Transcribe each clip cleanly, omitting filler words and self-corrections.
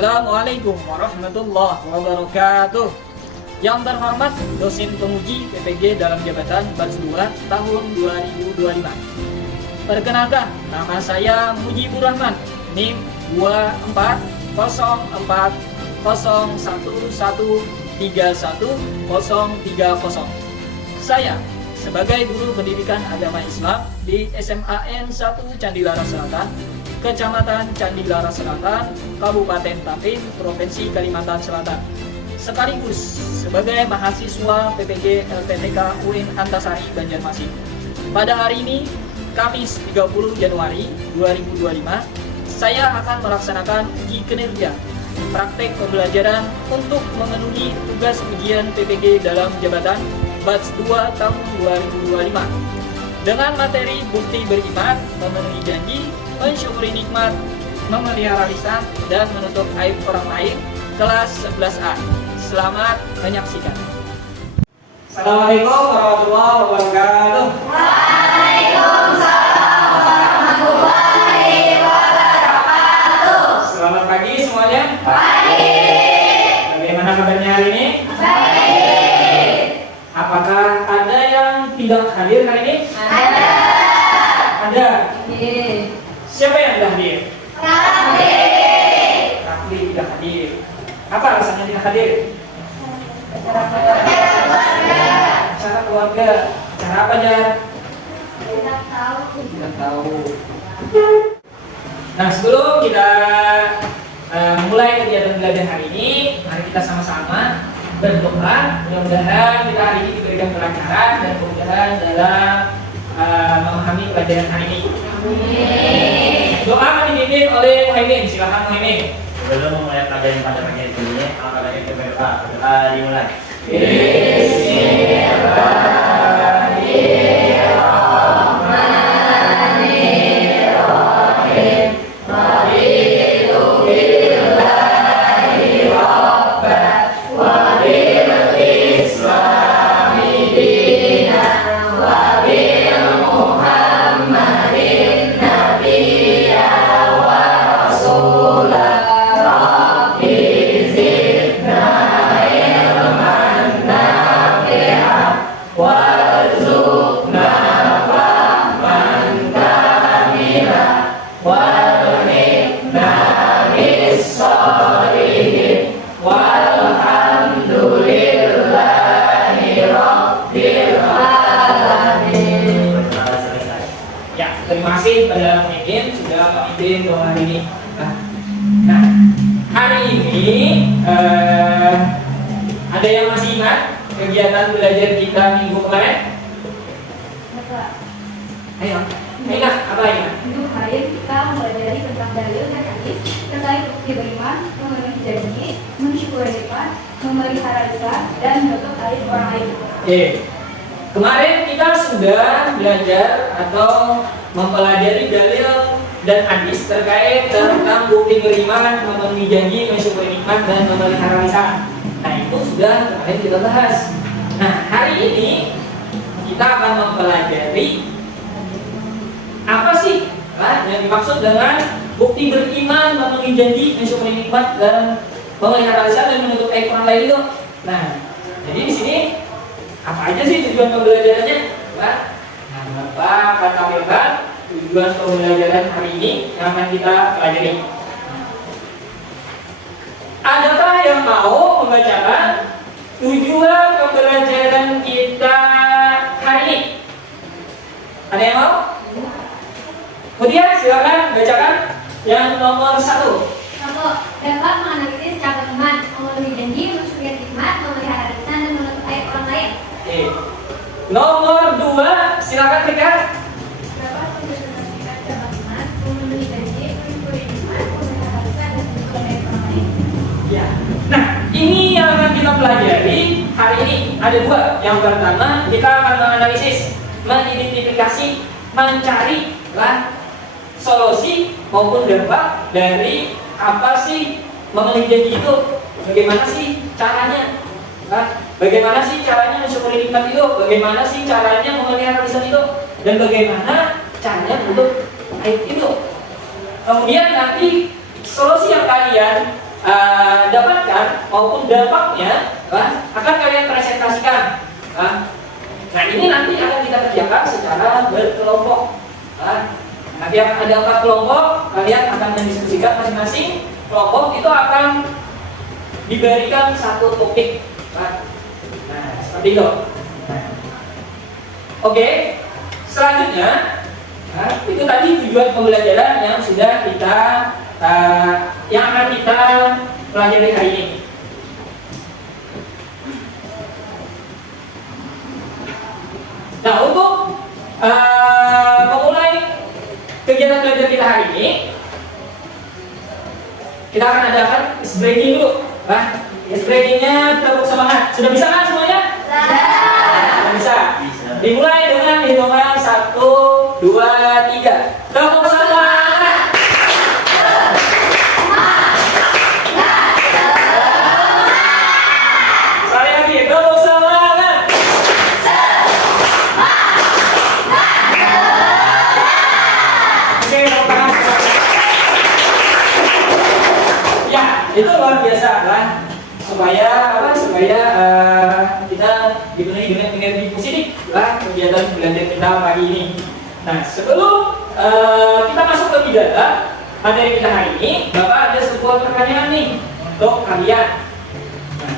Assalamualaikum warahmatullahi wabarakatuh. Yang terhormat dosen penguji PPG dalam jabatan batch 2 tahun 2025. Perkenalkan, nama saya Mujibur Rahman, NIM 240401131030. Saya sebagai guru pendidikan agama Islam di SMAN 1 Candilara Selatan, Kecamatan Candilara Selatan, Kabupaten Tapin, Provinsi Kalimantan Selatan, sekaligus sebagai mahasiswa PPG LPTK UIN Antasari Banjarmasin. Pada hari ini, Kamis 30 Januari 2025, saya akan melaksanakan uji kinerja praktek pembelajaran untuk memenuhi tugas ujian PPG dalam jabatan batch 2 tahun 2025 dengan materi bukti beriman, memenuhi janji, mensyukuri nikmat, memelihara lisan, dan menutup aib orang lain, kelas 11A. Selamat menyaksikan. Assalamualaikum warahmatullahi wabarakatuh. Waalaikumsalam warahmatullahi wabarakatuh. Selamat pagi semuanya. Baik. Bagaimana kabarnya hari ini? Baik. Apakah ada yang tidak hadir hari ini? Ada. Ada. Iya. Siapa yang tidak hadir? Raffi. Rafli tidak hadir. Apa alasannya tidak hadir? Acara keluarga. Acara keluarga. Acara apa aja? Tidak tahu. Tidak tahu. Nah, sebelum kita mulai kegiatan belajar hari ini, mari kita sama-sama berdoa. Mudah-mudahan kita hari ini diberikan kelancaran dan kemudahan dalam memahami pelajaran hari ini. Amin. Doa akan dipimpin oleh Muhaimin. Silakan Muhaimin. Sebelum memulai pelajaran pada pagi hari ini, alangkah baiknya kita berdoa. Berdoa dimulai. Bismillahirrahmanirrahim. Raditu billahi rabban wa bil islami dinan wa bil muhammadin nabiyya wa rasulah. Rabbi zidna ilman nafi'an warzuqna fahman kamilan walhiqna bis-shalihin walhamdulillahi rabbil alamin. Berdoa selesai. Ya, terima kasih pada Muhaimin sudah memimpin doa hari ini. Nah, hari ini ada yang masih ingat kegiatan belajar kita minggu kemarin? Ayo, ingat apa ingat? Minggu kemarin kita mempelajari tentang dalil dan hadis terkait bukti beriman, memenuhi janji, mensyukuri nikmat, memelihara lisan, dan menutup aib orang lain. Oke. Kemarin kita sudah belajar atau mempelajari dalil dan hadis terkait tentang bukti beriman, memenuhi janji, mensyukuri nikmat, dan memelihara lisan. Nah, itu sudah kemarin kita bahas. Nah, hari ini kita akan mempelajari apa sih yang dimaksud dengan bukti beriman, memenuhi janji, mensyukuri nikmat, dan memelihara lisan, dan menutup aib orang lain itu. Nah, jadi di sini apa aja sih tujuan pembelajarannya? Nah, Bapak akan tampilkan tujuan pembelajaran hari ini yang akan kita pelajari. Adakah yang mau membacakan tujuan pembelajaran kita hari ini? Ada yang mau? Kemudian silakan bacakan yang nomor 1. Satu, dapat menganalisis cara iman, memenuhi janji, mensyukuri nikmat, memelihara lisan, dan menutup aib orang lain. Oke. Nomor 2, silakan Rika. Dapat mendeskripsikan cara iman, memenuhi janji, mensyukuri nikmat, memelihara lisan, dan menutup aib orang lain. Ya. Nah, ini yang akan kita pelajari hari ini. Ada 2. Yang pertama, kita akan menganalisis, mengidentifikasi, mencari solusi maupun dampak dari apa sih memenuhi janji itu. Bagaimana sih caranya? Bagaimana sih caranya mensyukuri nikmat itu? Bagaimana sih caranya memelihara lisan itu? Dan bagaimana caranya menutup aib itu? Kemudian nanti solusi yang kalian dapatkan maupun dampaknya akan kalian presentasikan. Nah ini nanti akan kita kerjakan secara berkelompok. Nanti akan ada 4 kelompok, kalian akan mendiskusikan masing-masing kelompok itu akan diberikan satu topik. Nah seperti itu. Oke, selanjutnya itu tadi tujuan pembelajaran yang sudah kita yang akan kita pelajari hari ini. Nah, untuk memulai kegiatan belajar kita hari ini, kita akan adakan ice breaking dulu. Ice breakingnya tepuk semangat. Sudah bisa kan semuanya? Sudah bisa. Dimulai dengan hitungan 1, 2, 3. Tepuk semangat. Sekali lagi, tepuk semangat. Oke, tepuk tangan. Ya, itu luar biasa lah. Supaya kita dipenuhi dengan energi positif kegiatan belajar kita pagi ini. Nah, sebelum kita masuk lebih dalam materi kita hari ini, Bapak ada sebuah pertanyaan nih untuk kalian. Nah,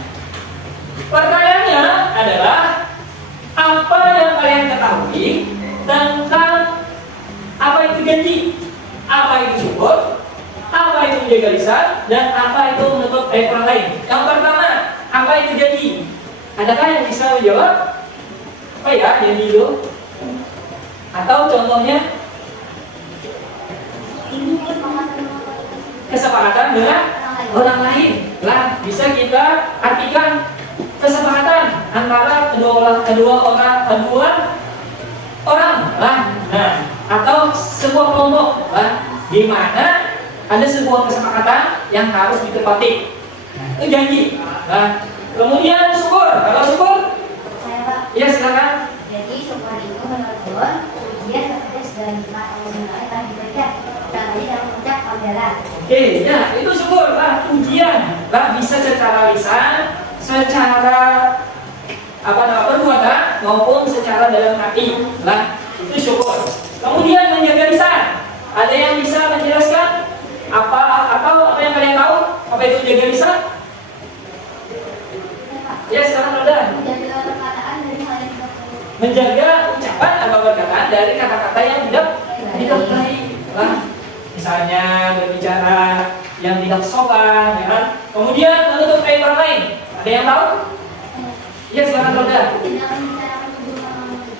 pertanyaannya adalah apa yang kalian ketahui tentang apa itu janji, apa itu syukur, apa itu menjaga lisan, dan apa itu menutup aib orang lain. Yang pertama, apa itu janji? Adakah yang bisa menjawab? Apa ya janji itu? Atau contohnya kesepakatan dengan orang lain. Lah, bisa kita artikan kesepakatan antara kedua orang lah. Nah, atau sebuah kelompok lah, di mana ada sebuah kesepakatan yang harus ditepati. Itu janji. Nah, kemudian syukur. Kalau syukur, ya silakan. Jadi syukur itu menurut Tuhan ujian seperti segala nikmat Allah yang telah diberikan. Contohnya dalam mengucap hamdalah. Oke, ya itu syukur lah, ujian lah, bisa secara lisan, secara perbuatan maupun secara dalam hati lah, itu syukur. Kemudian menjaga lisan. Ada yang bisa menjelaskan apa yang kalian tahu? Apa itu menjaga lisan? Ya silakan Roda. Menjaga perkataan dari hal yang tidak perlu. Menjaga ucapan atau perkataan dari kata-kata yang tidak baik. Lah, misalnya berbicara yang tidak sopan, ya kan? Kemudian menutup aib orang lain. Ada yang tahu? Ya silakan Roda.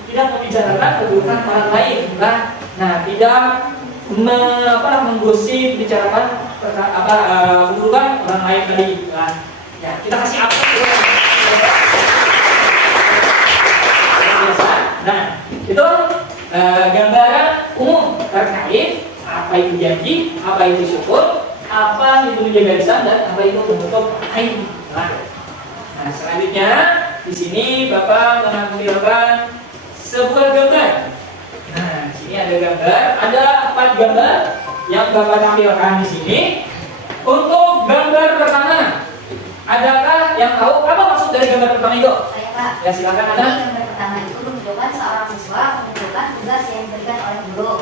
Tidak membicarakan keburukan orang lain. Nah, tidak menggosip, bicarakan keburukan orang lain tadi. Ya, kita kasih apa? Nah, itu gambaran umum terkait apa itu janji, apa itu syukur, apa itu menjaga lisan, dan apa itu menutup aib. Nah, selanjutnya di sini Bapak menampilkan sebuah gambar. Nah, di sini ada gambar, ada 4 gambar yang Bapak tampilkan di sini. Untuk gambar pertama, adakah yang tahu apa maksud dari gambar pertama itu? Saya Pak. Ya silakan Anda. Jadi gambar pertama itu menunjukkan seorang siswa mengumpulkan tugas yang diberikan oleh guru.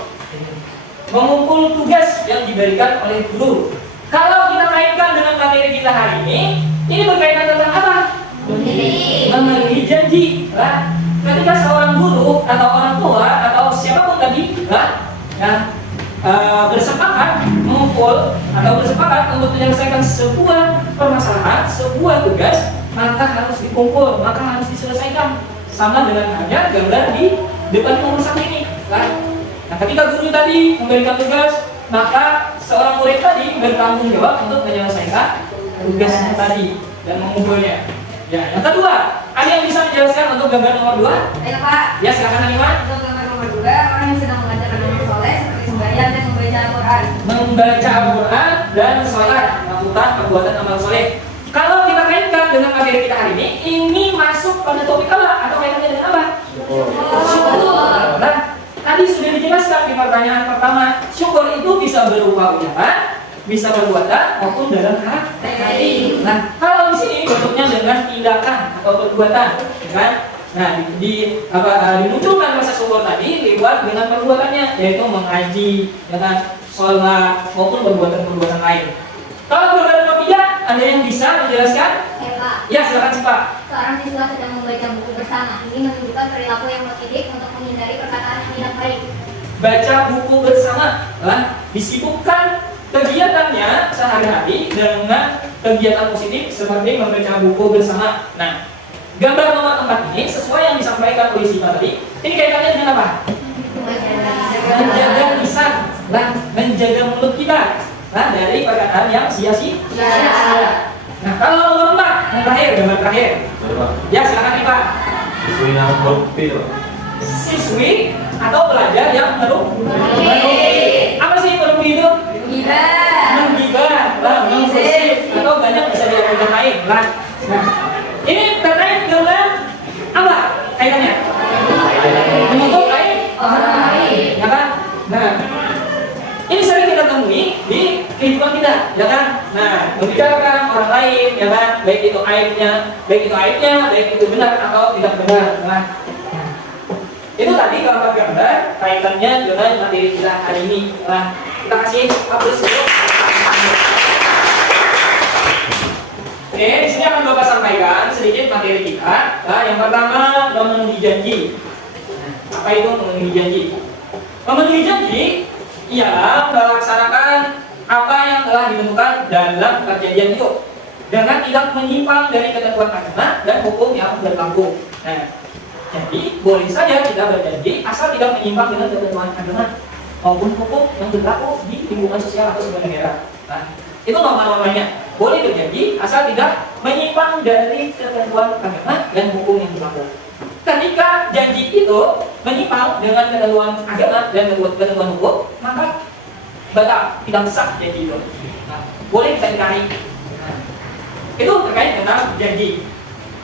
Mengumpul tugas yang diberikan oleh guru. Kalau kita kaitkan dengan materi kita hari ini berkaitan tentang apa? Memenuhi janji. Ketika seorang guru atau orang tua atau siapapun tadi bersepakat mengumpul atau bersepakat untuk menyelesaikan sebuah permasalahan, sebuah tugas, maka harus dikumpul, maka harus diselesaikan. Sama dengan halnya gambar di depan nomor 1 ini. Nah, ketika guru tadi memberikan tugas, maka seorang murid tadi bertanggung jawab untuk menyelesaikan tugasnya tadi dan mengumpulnya. Ya, yang kedua, ada yang bisa menjelaskan untuk gambar nomor 2? Ayo Pak. Ya, silakan Aliman. Untuk gambar nomor 2, orang yang sedang mengajarkan amal soleh seperti sembahyang dan membaca Al-Quran. Membaca Al-Quran dan sholat, melakukan perbuatan amal soleh. Kalau kita kaitkan dengan materi kita hari ini masuk pada topik apa? Atau kaitannya dengan apa? Syukur. Nah, tadi sudah dijelaskan di pertanyaan pertama, syukur itu bisa berupa ucapan, bisa perbuatan maupun dalam hati. Nah, kalau di sini bentuknya dengan tindakan atau perbuatan, kan? Nah, dimunculkan rasa syukur tadi lewat dengan perbuatannya, yaitu mengaji, dengan sholat maupun perbuatan-perbuatan lain. Kalau beberapa tidak, ada yang bisa menjelaskan? Ya Pak, Ya, silakan sih Pak. seorang siswa sedang membaca buku bersama. Ini menunjukkan perilaku yang positif untuk menghindari perkataan yang tidak baik. Baca buku bersama, disibukkan kegiatannya sehari-hari dengan kegiatan positif seperti membaca buku bersama. Nah, gambar nomor 4 ini sesuai yang disampaikan oleh Sita tadi. Ini kaitannya dengan apa? Menjaga lisan, menjaga mulut kita, dari perkataan yang sia-sia. Nah, kalau nomor 4 yang terakhir, gambar terakhir. Ya, silakan nih Pak. Siswi yang berpikir. Siswi atau pelajar yang merupik. Apa sih merupik itu? Menggibah, menggosip, atau banyak bisa diartikan lain. Nah, ini terkait dengan apa kaitannya? Menutup aib orang lain, ya kan? Nah, ini sering kita temui di kehidupan kita, ya kan? Nah, membicarakan orang lain, ya kan? Baik itu aibnya, baik itu benar atau tidak benar. Nah, itu tadi gambar-gambar kaitannya dengan materi kita hari ini. Nah, kita kasih aplaus dulu. Oke, di sini akan Bapak sampaikan sedikit materi kita. Nah, yang pertama memenuhi janji. Apa itu memenuhi janji? Memenuhi janji ialah melaksanakan apa yang telah ditentukan dalam perjanjian itu dengan tidak menyimpang dari ketentuan agama dan hukum yang berlaku. Nah, jadi boleh saja kita berjanji asal tidak menyimpang dengan ketentuan agama maupun hukum yang berlaku di lingkungan sosial atau sebuah negara. Nah, itu norma-normanya. Boleh berjanji asal tidak menyimpang dari ketentuan agama dan hukum yang berlaku. Ketika janji itu menyimpang dengan ketentuan agama dan ketentuan hukum, maka batal, tidak sah janji itu. Nah, boleh kita ingkari. Nah, itu terkait dengan janji.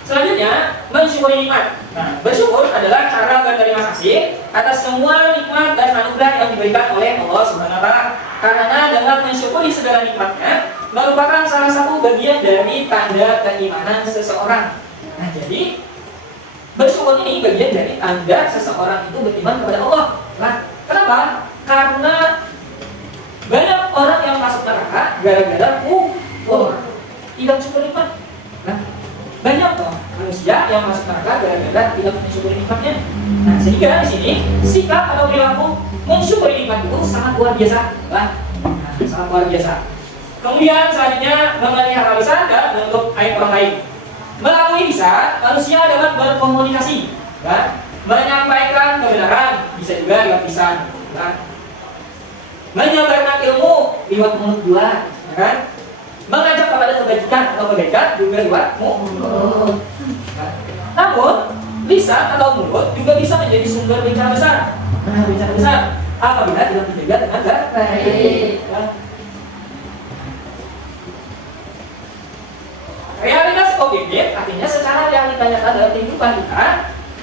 Selanjutnya, mensyukuri nikmat. Nah, bersyukur adalah cara berterima kasih atas semua nikmat dan anugerah yang diberikan oleh Allah Subhanahu wa taala. Karena dengan mensyukuri segala nikmatnya merupakan salah satu bagian dari tanda keimanan seseorang. Nah, jadi bersyukur ini bagian dari tanda seseorang itu beriman kepada Allah. Nah, kenapa? Karena banyak orang yang masuk neraka gara-gara kufur, tidak syukur nikmat. Nah, banyak manusia yang masuk neraka gara-gara tidak mensyukuri nikmatnya. Nah, sehingga di sini sikap atau perilaku mensyukuri nikmat itu sangat luar biasa, sangat luar biasa. Kemudian selanjutnya memelihara lisan dan menutup aib orang lain. Melalui lisan, manusia dapat berkomunikasi, menyampaikan kebenaran, bisa juga lewat lisan, menyebarkan ilmu lewat mulut juga, mengajak kepada kebajikan atau kebaikan juga lewat mulut. Namun, lisan atau mulut juga bisa menjadi sumber bencana besar. Bencana besar apabila tidak dijaga dengan baik. Realitas objektif artinya secara realita nyata dalam kehidupan kita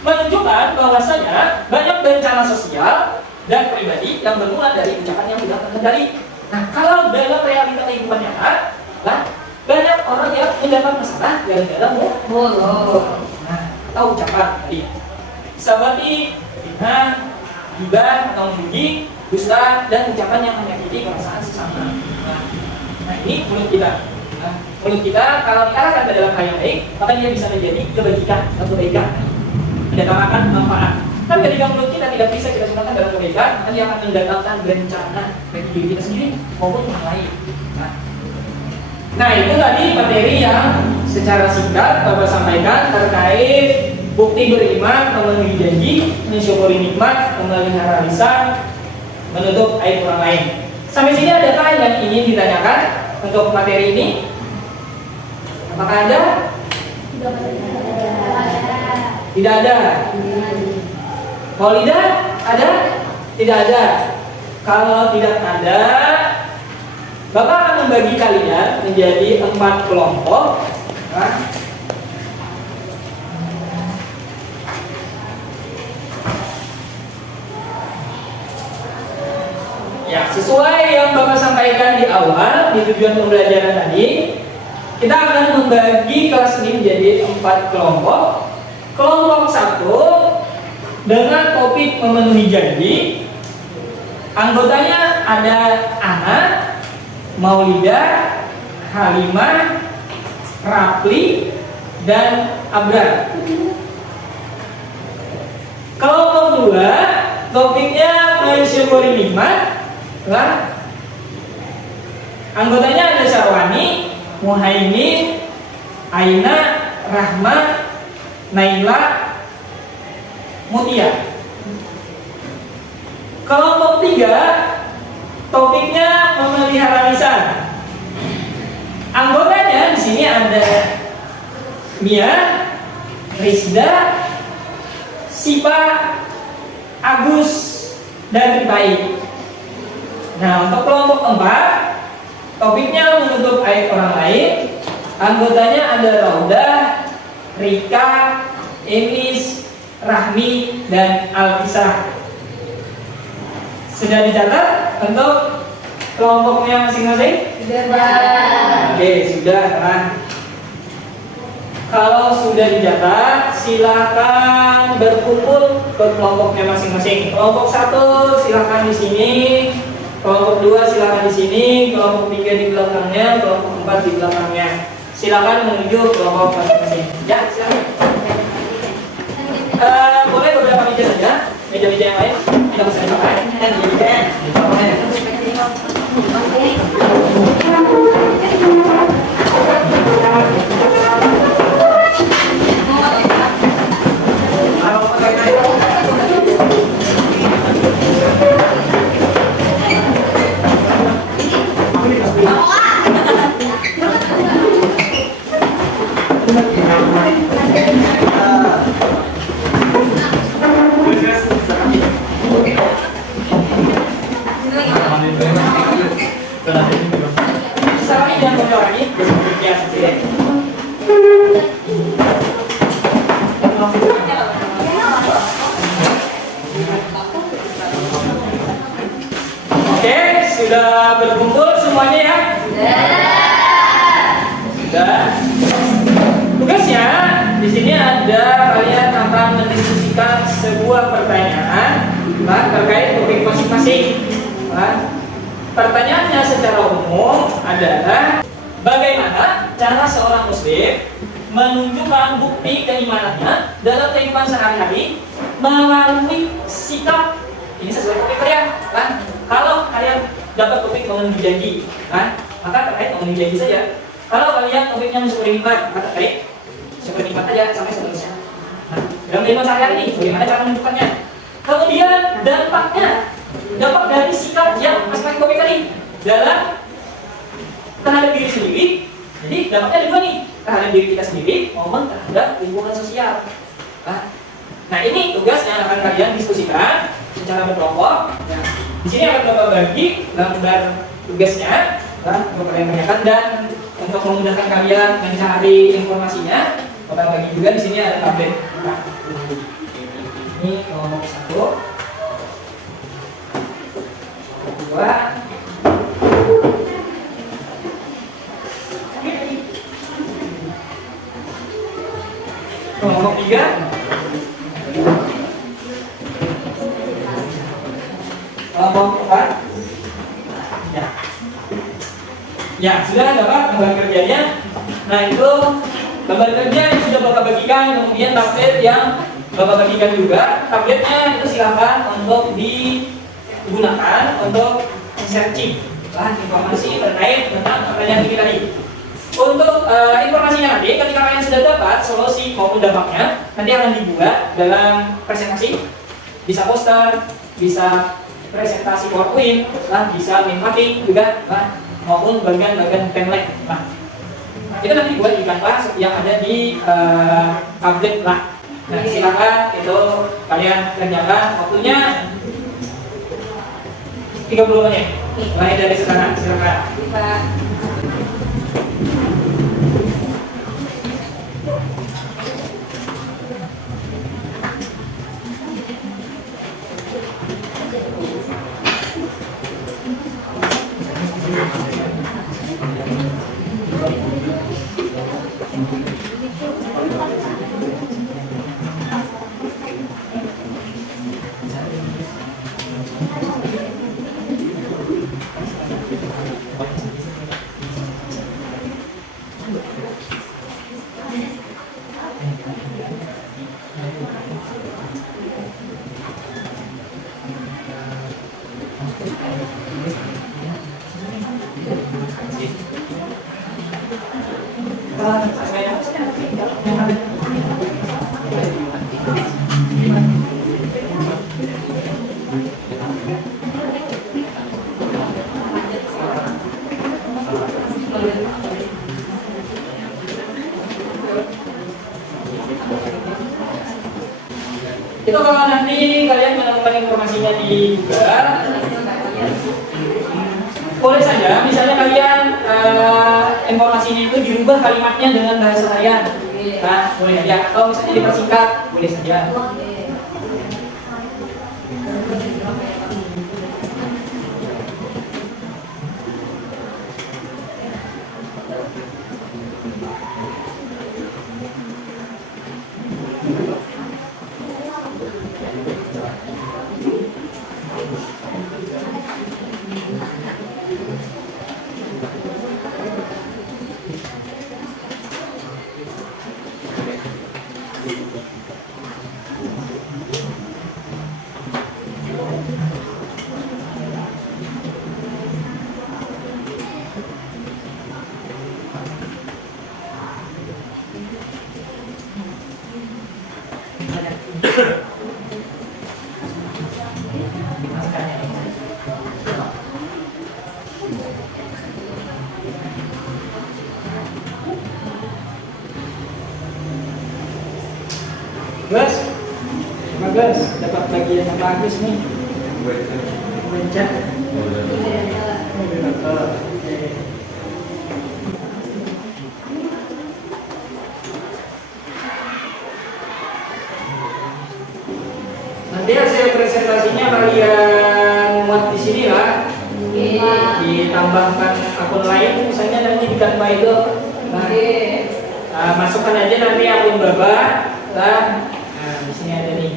menunjukkan bahwasanya banyak bencana sosial dan pribadi yang bermula dari ucapan yang tidak terkendali. Nah, kalau dalam realita kehidupan nyata, banyak orang yang mendapat masalah gara-gara mulut, atau ucapan tadi seperti fitnah, gibah atau memuji, dusta dan ucapan yang menyakiti perasaan sesama. Nah, ini mulut kita. Mulut kita kalau diarahkan ke dalam hal yang baik, maka dia bisa menjadi kebajikan atau kebaikan, mendatangkan manfaat. Tapi ketika mulut kita tidak bisa kita gunakan dalam kebaikan, maka dia akan mendatangkan bencana bagi diri kita sendiri maupun orang lain. Nah, itu tadi materi yang secara singkat Bapak sampaikan terkait bukti beriman, memenuhi janji, mensyukuri nikmat, memelihara lisan, menutup aib orang lain. Sampai sini adakah yang ingin ditanyakan untuk materi ini? Apakah ada? Tidak ada. Maulida ada? Tidak ada. Kalau tidak ada, Bapak akan membagi kalian menjadi 4 kelompok. Ya, sesuai yang Bapak sampaikan di di awal di tujuan pembelajaran tadi, kita akan membagi kelas ini menjadi 4 kelompok. Kelompok 1 dengan topik memenuhi janji. Anggotanya ada Ana, Maulidah, Halimah, Rapli, dan Abrar. Kelompok 2 topiknya mensyukuri nikmat. Anggotanya ada Syarwani, Muhaimin, Aina, Rahma, Naila, Mutia. Kelompok 3 topiknya memelihara lisan. Anggotanya di sini ada Mia, Rizda, Sipa, Agus, dan Ripai. Nah, untuk kelompok 4 topiknya menutup aib orang lain. Anggotanya ada Raudah, Rika, Emis, Rahmi, dan Alkisah. Sudah dicatat untuk kelompoknya masing-masing? Sudah. Oke, sudah kan. Kalau sudah dicatat, silakan berkumpul ke kelompoknya masing-masing. Kelompok 1 silakan di sini, kelompok 2 silakan di sini, kelompok 3 di belakangnya, kelompok 4 di belakangnya. Silakan menuju kelompok masing-masing. Ya, silakan. Boleh beberapa meja saja, meja-meja yang lain kita bisa dipakai. Sapi dan bocor lagi, biasa sih. Oke, sudah berkumpul semuanya ya? Sudah. Tugasnya di sini ada kalian akan mendiskusikan sebuah pertanyaan terkait topik masing-masing. Pertanyaannya secara umum adalah bagaimana cara seorang muslim menunjukkan bukti keimanannya dalam kehidupan sehari-hari melalui sikap. Ini sesuai topik kalian kan? Kalau kalian dapat topik memenuhi janji kan? Maka terkait memenuhi janji saja. Kalau kalian topiknya mensyukuri nikmat, maka terkait syukur nikmat aja sampai seterusnya. Dalam kehidupan sehari-hari ini bagaimana cara menunjukkannya? Kemudian dampaknya dampak dari sikap yang masing-masing topik tadi dalam terhadap diri sendiri. Jadi dampaknya ada dua nih, terhadap diri kita sendiri maupun terhadap lingkungan sosial. Nah ini tugas yang akan kalian diskusikan secara berkelompok. Nah, di sini akan Bapak bagi gambar tugasnya untuk kalian tanyakan, dan untuk memudahkan kalian mencari informasinya, Bapak bagi juga di sini ada tablet. Ini kelompok 1. Kelompok 3. Kelompok 4. Ya, sudah dapat gambar kerjanya. Nah, itu gambar kerja yang sudah Bapak bagikan. Kemudian tablet yang Bapak bagikan juga. Tabletnya itu silakan untuk digunakan untuk searching informasi terkait tentang pertanyaan ini tadi. Untuk informasinya nanti ketika kalian sudah dapat solusi maupun dampaknya, nanti akan dibuat dalam presentasi, bisa poster, bisa presentasi PowerPoint, bisa main mapping juga, maupun bagian-bagian template. Itu nanti dibuat di Canva yang ada di tablet lah. Nah, silakan itu kalian kerjakan, waktunya 30 menit. Mulai dari sekarang, silakan. Itu kalau nanti kalian menemukan informasinya di Google, boleh saja misalnya kalian informasinya itu dirubah kalimatnya dengan bahasa kalian. Nah, boleh saja. Atau misalnya dipersingkat, boleh saja. Bagus, bagus, dapat bagian yang bagus nih. Baca. Nanti hasil presentasinya kalian muat di sini lah. Ditambahkan akun lain, misalnya nanti di Canva itu. Nah, masukkan aja nanti akun Bapak dan di sini ada nih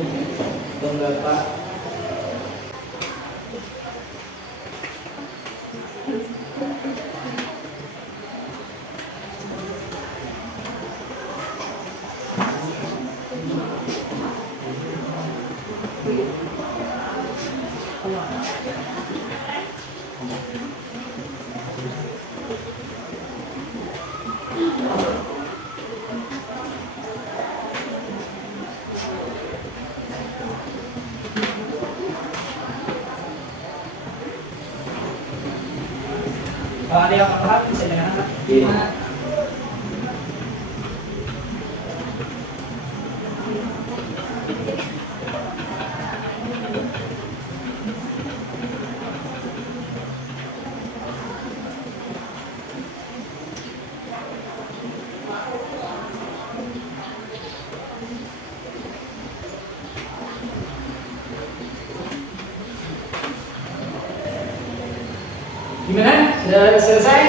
akun Bapak. Kalau ada yang paham bisa dengan apa? Gimana? Sudah selesai?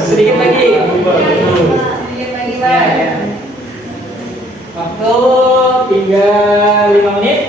Sedikit lagi. Ya, ya. Waktu tinggal 5 menit.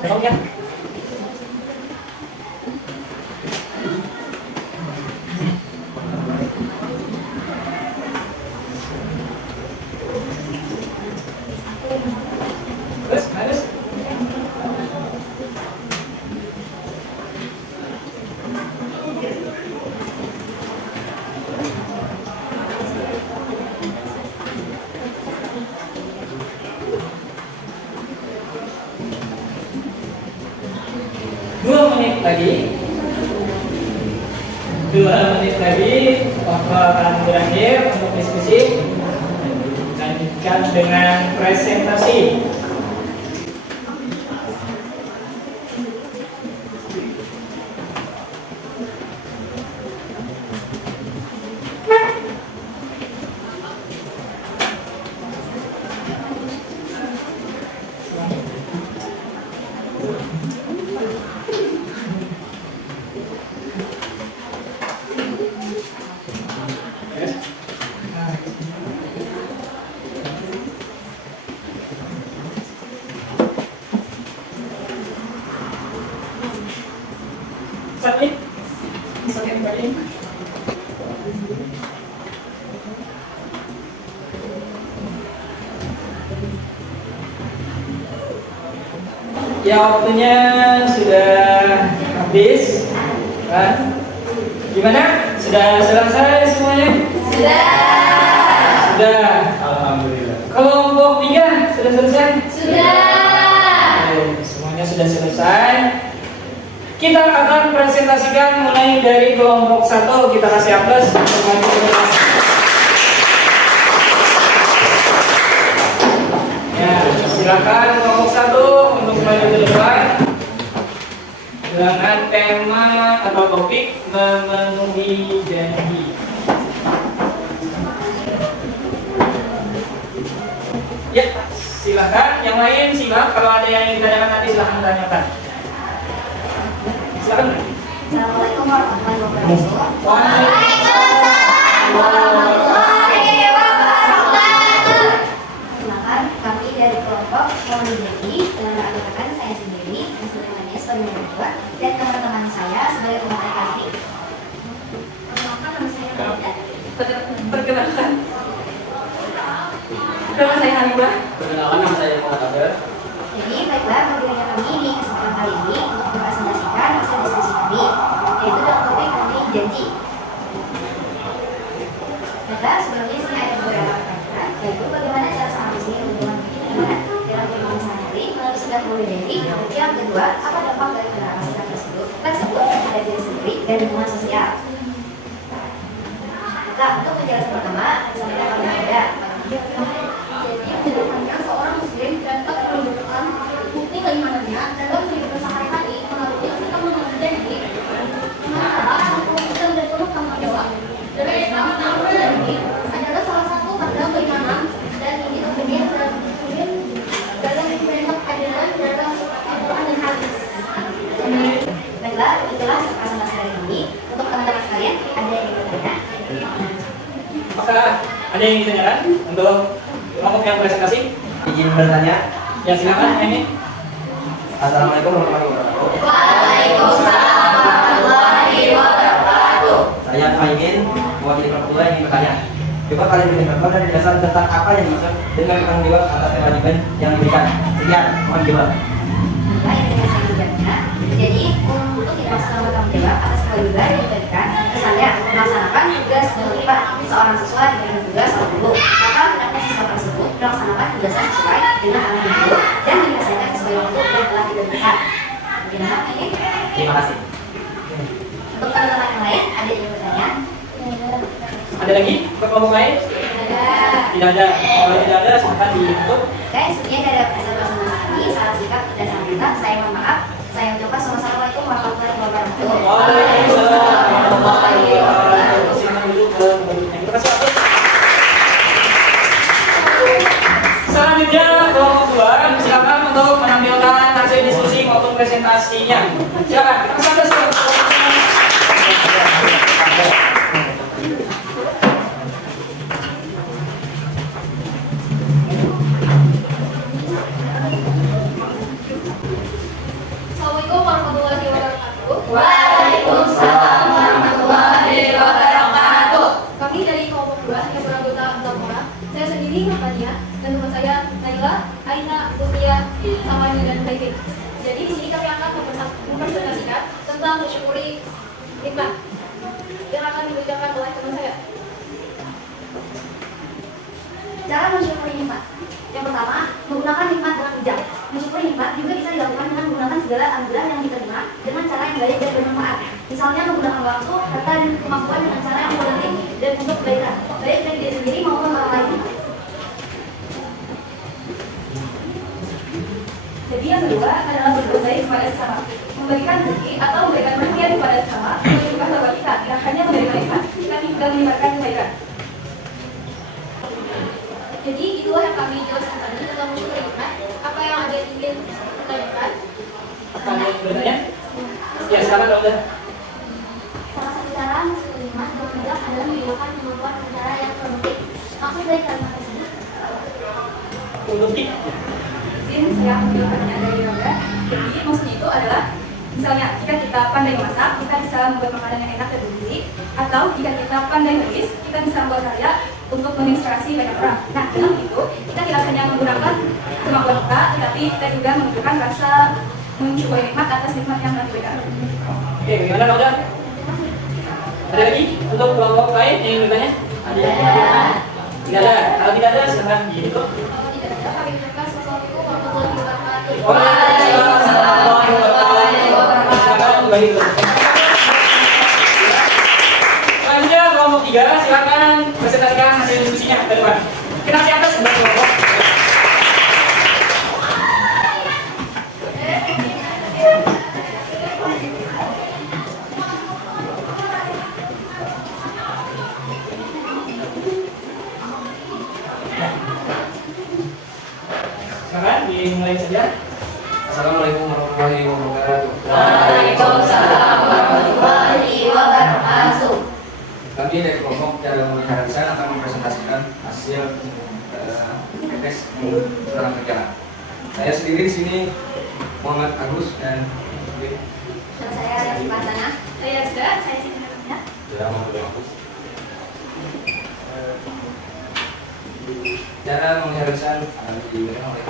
Tolong ya. Terus, harus. Dua menit lagi waktu akan berakhir untuk diskusi. Lanjutkan dengan presentasi. Oke, kembali. Ya, waktunya sudah habis. Kan? Gimana? Sudah selesai semuanya? Sudah. Alhamdulillah. Kelompok 3 sudah selesai? Sudah. Oke, semuanya sudah selesai. Kita akan presentasikan mulai dari kelompok 1. Kita kasih aplaus untuk maju ke depan. Ya, silakan kelompok 1 untuk maju ke depan dengan tema atau topik memenuhi janji. Ya, silakan. Yang lain simak. Kalau ada yang ingin ditanyakan nanti silakan tanyakan. Silakan. Assalamualaikum warahmatullahi wabarakatuh. Waalaikumsalam warahmatullahi wabarakatuh. Perkenalkan, kami dari kelompok Monodeki dengan mengatakan saya sendiri, keseluruhannya sebagai kedua, dan teman-teman saya sebagai pemateri kami. Perkenalkan, nama saya Nanda. Perkenalkan. Nama saya Hanifah. Perkenalkan, nama saya Muhammad. Jadi, baiklah, bagaimana kami di kesempatan kali ini untuk mempresentasikan hasil diskusi kami, yaitu dalam topik kami janji. Baiklah, sebelumnya saya ada beberapa pertanyaan, yaitu bagaimana cara seorang muslim berhubungan dengan dalam kehidupan sehari-hari melalui sudah boleh janji. Yang kedua, apa dampak dari penerapan sikap tersebut terhadap diri sendiri dan lingkungan sosial. Nah, untuk penjelasan pertama, saya akan berbeda. Jadi, menjadikan seorang muslim dapat menunjukkan bukti keimanannya dalam kehidupan sehari-hari melalui sikap memenuhi janji. Sementara hukum Islam dan penuh tanggung jawab. Dalam Islam, memenuhi janji adalah salah satu tanda keimanan dan ini terjadi dalam perintah keadilan dalam Al-Quran dan hadis. Baiklah, itulah presentasi hari ini. Untuk teman-teman sekalian, ada yang ingin bertanya? Apakah ada yang ingin ditanyakan untuk kelompok yang presentasi? Izin bertanya. Ya, silakan. Ini. Assalamualaikum warahmatullahi wabarakatuh. Waalaikumsalam warahmatullahi wabarakatuh. Saya Faimin, mewakili kelompok 2 yang ingin bertanya. Coba kalian berikan contoh dan penjelasan tentang apa yang dimaksud dengan bertanggung jawab atas kewajiban yang diberikan. Sekian, mohon jawab. Baik, saya jawabnya. Jadi, untuk dimaksudkan bertanggung jawab atas kewajiban yang diberikan, misalnya melaksanakan tugas mengibat seorang siswa dengan tugas orang guru, maka hendaknya siswa tersebut melaksanakan tugasnya sesuai dengan arahan guru dan menyelesaikan sesuai waktu yang telah ditentukan. Bagaimana ini? Terima kasih. Untuk teman-teman yang lain, ada yang bertanya? Ada lagi ke kelompok lain? Ada. Tidak ada. Kalau tidak ada, silakan ditutup. Guys, sekian dari presentasi ini. Salah sikap dan salah kata, saya mohon maaf. Saya ucapkan wassalamualaikum warahmatullahi wabarakatuh. Waalaikumsalam warahmatullahi wabarakatuh. Silakan duduk ke berikutnya. Terima kasih. Selanjutnya kelompok 2 silakan untuk menampilkan hasil diskusi maupun presentasinya. Silakan. Kita sampai Assalamualaikum warahmatullahi wabarakatuh. Waalaikumsalam warahmatullahi wabarakatuh. Kami dari kelompok 2 yang beranggota 6 orang. Saya sendiri namanya dan teman saya Naila, Aina, Utia, Samani dan Taifik. Jadi di sini kami akan mempresentasikan tentang mensyukuri nikmat yang akan dibacakan oleh teman saya. Cara mensyukuri nikmat. Yang pertama, menggunakan nikmat dengan bijak. Mensyukuri nikmat juga bisa dilakukan dengan menggunakan segala anugerah yang diterima dengan cara yang baik dan bermanfaat. Misalnya menggunakan waktu, harta, dan kemampuan dengan cara yang produktif dan untuk kebaikan, baik dari diri sendiri maupun orang lain. Jadi yang kedua adalah berbuat baik kepada sesama, membagikan rezeki atau memberikan perhatian kepada sesama, menunjukkan bahwa kita tidak hanya memberi kebaikan, tapi juga menyebarkan kebaikan. Jadi itulah yang kami jelaskan tadi tentang mensyukuri nikmat. Apa yang ada ingin ditanyakan? Apa yang bertanya? Ya, silakan dokter. Salah satu cara mensyukuri nikmat dengan bijak adalah menggunakan kemampuan dengan cara yang produktif. Maksud dari kalimat tersebut, Produktif. Izin saya menjelaskannya dari Yoga. Jadi maksudnya itu adalah misalnya jika kita kita pandai memasak, kita bisa membuat makanan yang enak dan bergizi. Atau jika kita pandai menulis, kita bisa membuat karya untuk menginspirasi banyak orang. Nah, dengan itu kita tidak hanya menggunakan kemampuan kita, tetapi kita juga menunjukkan rasa mensyukuri nikmat atas nikmat yang telah diberikan. Oke, bagaimana Nauda? Ada lagi untuk kelompok lain yang ingin bertanya? Ada. Tidak ada. Kalau tidak ada, silakan gitu. Kalau tidak ada, kami ucapkan assalamualaikum warahmatullahi wabarakatuh. Waalaikumsalam warahmatullahi wabarakatuh. Silakan kembali dulu. Selanjutnya kelompok 3, silakan presentasikan hasil diskusinya ke depan. Kita kasih atas sebelah kelompok. Silakan dimulai saja. Assalamualaikum warahmatullahi wabarakatuh. Waalaikumsalam warahmatullahi wabarakatuh. Kami dari kelompok cara memelihara lisan akan mempresentasikan hasil tes keterampilan kerja. Saya sendiri di sini Muhammad Agus dan Saya Arya Pasana. Saya Rizda, Saya Siti Nurmina. Ya, mau bagus. cara memelihara lisan diberikan oleh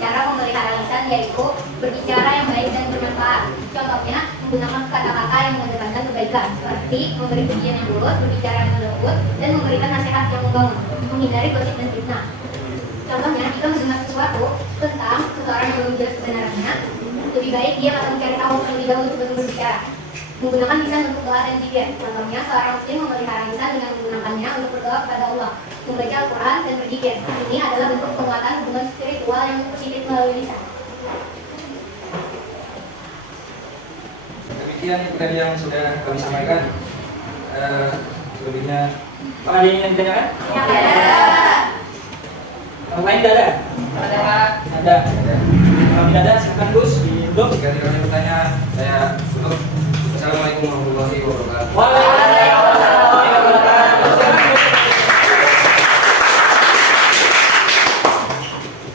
Cara memelihara lisan yaitu berbicara yang baik dan bermanfaat. Contohnya menggunakan kata-kata yang mengedepankan kebaikan, seperti memberi pujian yang lurus, berbicara dengan lembut, dan memberikan nasihat yang membangun, menghindari gosip dan fitnah. Contohnya, jika mendengar sesuatu tentang seseorang yang belum jelas kebenarannya, lebih baik dia akan mencari tahu terlebih dahulu sebelum berbicara. Menggunakan lisan untuk doa dan zikir. Contohnya, seorang muslim memelihara lisan dengan menggunakannya untuk berdoa kepada Allah, membaca Al-Quran dan berzikir. Ini adalah bentuk penguatan hubungan spiritual yang positif melalui lisan. demikian tadi yang sudah kami sampaikan. Selebihnya Apakah ada yang ditanyakan? Orang lain tidak ada? Ada. Kalau tidak ada, silakan Gus duduk. jika tidak ada bertanya, saya tutup. Assalamualaikum warahmatullahi wabarakatuh. Waalaikumsalam warahmatullahi wabarakatuh.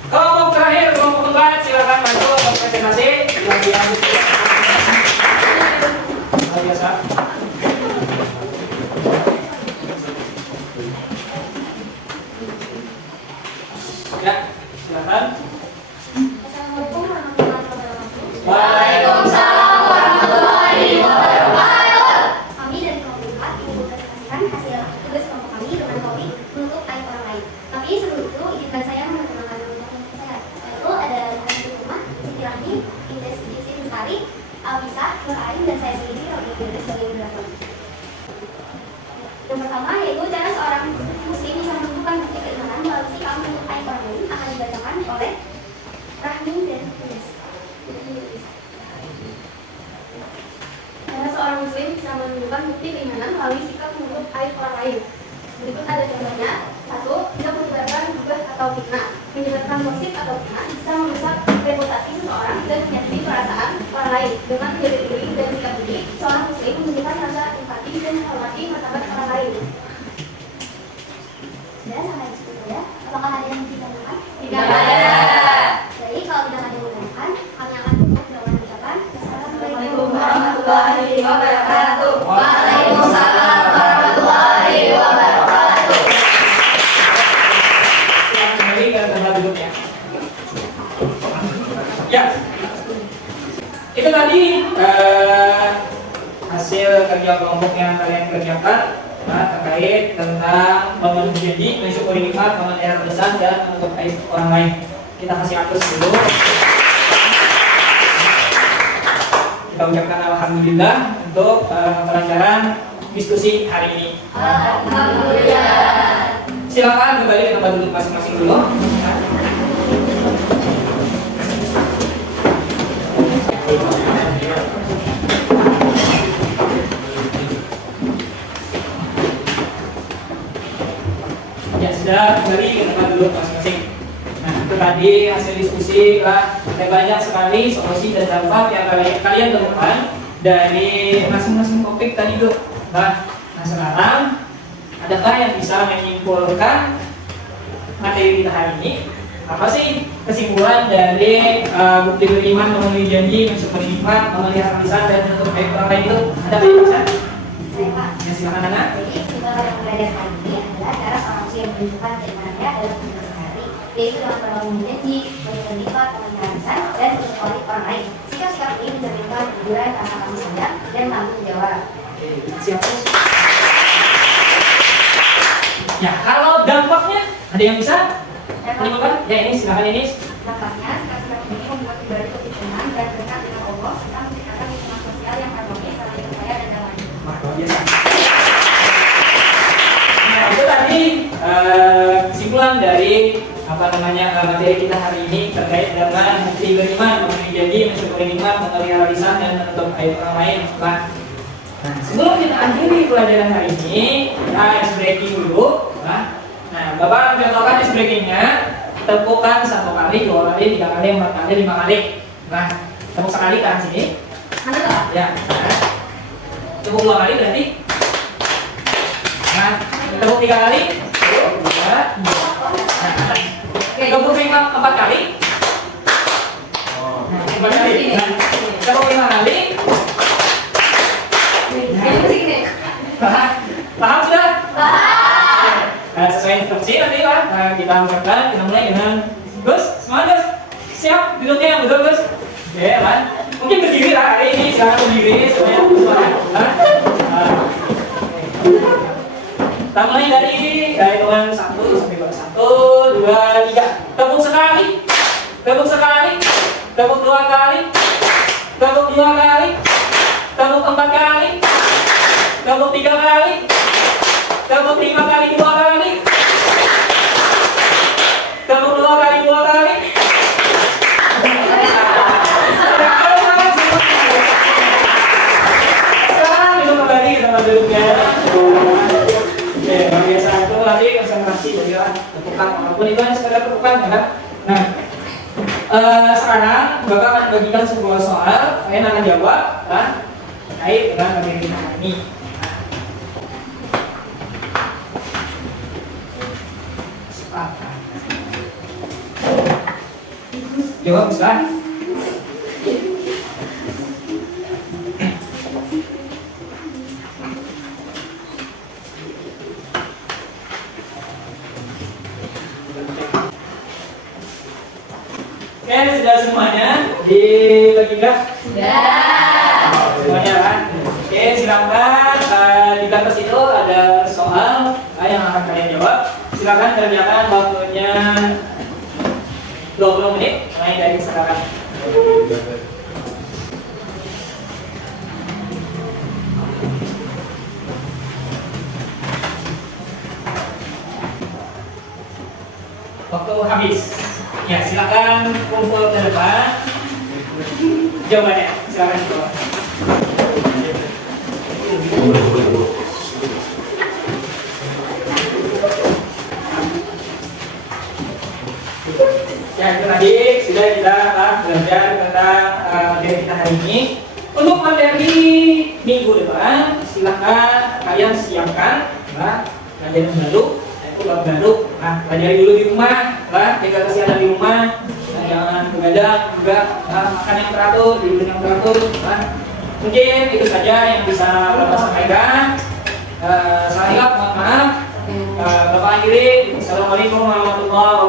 Kelompok terakhir, kelompok keempat, silakan maju ke presentasi. Bagian biasa. Ya, silakan. Assalamualaikum warahmatullahi wabarakatuh. Waalaikumsalam warahmatullahi wabarakatuh. Kami dari kelompok 4 ingin mempresentasikan hasil tugas kelompok kami dengan topik menutup aib orang lain. Tapi sebelum itu, izinkan saya memperkenalkan kelompok saya. Yaitu ada Muhammad Rumah, Siti Rahmi, Indes Yusri Mustari, Alisa, Nur Ain, dan saya sendiri, Rodi Firdaus sebagai moderator. Yang pertama yaitu cara seorang muslim bisa menentukan bukti keimanan melalui sikap menutup aib orang lain akan dibacakan oleh Rahmi dan Indes. Karena seorang muslim bisa menunjukkan bukti keimanan melalui sikap menutup aib orang lain. Berikut ada contohnya. 1. Tidak menyebarkan gibah atau fitnah. Menyebarkan gosip atau fitnah bisa merusak reputasi seseorang dan menyakiti perasaan orang lain. Dengan menjaga diri dan sikap diri, seorang muslim menunjukkan rasa empati dan menghormati martabat orang lain. Dan sampai di situ ya. Apakah ada yang ditanyakan? Tidak ada. Jadi kalau tidak ada yang ditanyakan, kami akan tutup dengan ucapan Assalamualaikum warahmatullahi wabarakatuh. Waalaikumsalam warahmatullahi wabarakatuh. Silakan kembali ke tempat duduknya. Ya, itu tadi hasil kerja kelompok yang kalian kerjakan terkait tentang memenuhi janji, mensyukuri nikmat, memelihara lisan, dan menutup aib orang lain. Kita kasih aplaus dulu. Kita ucapkan alhamdulillah untuk kelancaran diskusi hari ini. Alhamdulillah. Silakan kembali ke tempat duduk masing-masing dulu. Ya sudah, kembali ke tempat duduk masing-masing. Nah, itu tadi hasil diskusi lah. Ada banyak sekali solusi dan dampak yang kalian temukan dari masing-masing topik tadi tuh. Nah, sekarang adakah yang bisa menyimpulkan materi kita hari ini Apa sih kesimpulan dari bukti beriman, memenuhi janji, mensyukuri nikmat, memelihara lisan dan menutup aib orang lain itu? Ada yang bisa? Saya Pak. Ya silakan anak. Jadi kesimpulan yang belajar hari ini adalah cara seorang muslim menunjukkan keimanannya dalam kehidupan sehari, yaitu dengan memenuhi janji, menyukuri nikmat, memelihara lisan dan menutup aib orang lain. Sikap-sikap ini mencerminkan kejujuran, rasa kasih sayang dan tanggung jawab. Siap. Ya, kalau dampaknya ada yang bisa? Menimbulkan? Ya ini silakan ini. Dampaknya, sikap-sikap ini membuat pribadi lebih tenang dan dekat dengan Allah serta menciptakan lingkungan sosial yang harmonis, saling percaya dan damai. Wah, luar biasa. Nah, itu tadi kesimpulan dari materi kita hari ini terkait dengan bukti beriman, memenuhi janji, mensyukuri nikmat, memelihara lisan dan menutup aib orang lain. Nah, sebelum kita akhiri pelajaran hari ini, kita ice breaking dulu. Nah, Bapak contohkan ice breakingnya, tepukan 1 kali, 2 kali, 3 kali, 4 kali, 5 kali. Nah, tepuk sekali kan sini. Mana Pak? Ya. Tepuk 2 kali berarti. Nah, tepuk 3 kali. 1, 2, 3. Tepuk 4 kali. Nah, 4 kali. Nah, tepuk 5 kali. Paham sudah? Nah, sesuai instruksi nanti Pak, kita angkatkan, kita mulai dengan Gus, semangat Gus, siap duduknya yang betul Gus. Oke kan, mungkin berdiri lah hari ini, silakan berdiri supaya semangat. Kita mulai dari hitungan 1 sampai 1, 2, 3. Tepuk sekali, tepuk sekali, tepuk 2 kali, tepuk 2 kali, tepuk 4 kali, tepuk 3 kali, tepuk 5 kali 2 kali, tepuk 2 kali 2 kali. Sekarang minum kembali ke tempat duduknya. Oke, biasa itu nanti konsentrasi bagaimana tepukan walaupun itu hanya sekedar tepukan kan. Nah, sekarang Bapak akan bagikan sebuah soal, kalian akan jawab kan terkait dengan materi kita hari ini. Jawab bisa. Oke, sudah semuanya dibagikan? Sudah. Semuanya kan? Oke, silakan di atas itu ada soal yang akan kalian jawab. Silakan kerjakan waktunya 20 menit mulai dari sekarang. Waktu habis. Ya, silakan kumpul ke depan. Jawabannya, silakan jawab. Ya, itu tadi sudah kita belajar tentang materi kita hari ini. Untuk materi minggu depan, silakan kalian siapkan pelajaran baru, yaitu bab baru. Pelajari dulu di rumah, jaga kesehatan di rumah, jangan begadang juga, makan yang teratur, tidur yang teratur. Mungkin itu saja yang bisa Bapak sampaikan. Saya mohon maaf. Bapak akhiri. Assalamualaikum warahmatullahi wabarakatuh.